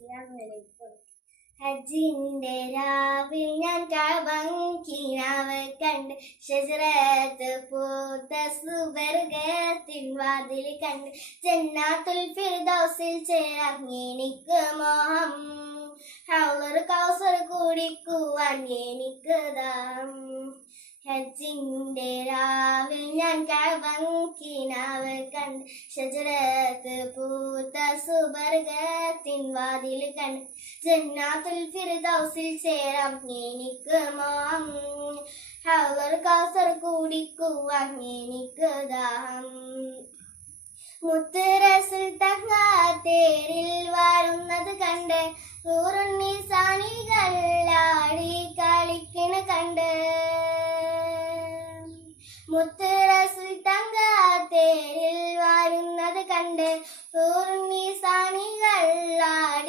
അസ്സലാമലൈക്കും. ഹജ്ജിന്റെ രാവിൽ ഞാൻ കഅബക്കിനാവ് കണ്ട് ഷജറത്ത് പൂത്ത സുബർഗത്തിൻ വാതിൽ കണ്ട് ജന്നാത്തുൽ ഫിർദൗസിൽ ചേരാൻ എനിക്ക് മോഹം ഹൗളർ കൗസർ കുടിക്കുവാൻ എനിക്ക് ദാഹം. ഹജ്ജിന്റെ രാവിൽ ഞാൻ കഅബക്കിനാവ് കണ്ട് ഷജറത്ത് പൂത്ത സുബർഗത്തിൻ വാതിൽ കണ്ട് ജന്നാത്തുൽ ഫിർദൗസിൽ ചേരാം എനിക്ക് മോഹം ഹൗളർ കൗസർ കുടിക്കുവാൻ എനിക്ക് ദാഹം. മുത്ത് റസൂൽ തങ്ങ തേരിൽ വരുന്നത് കണ്ട് നൂറുണ്ണിസാനികൾ ആടി കളിക്കണ കണ്ട് മുത്ത് റസൂൽ തങ്ക തേരിൽ വരുന്നത് കണ്ട് നൂറുണ്ണിസാനികൾ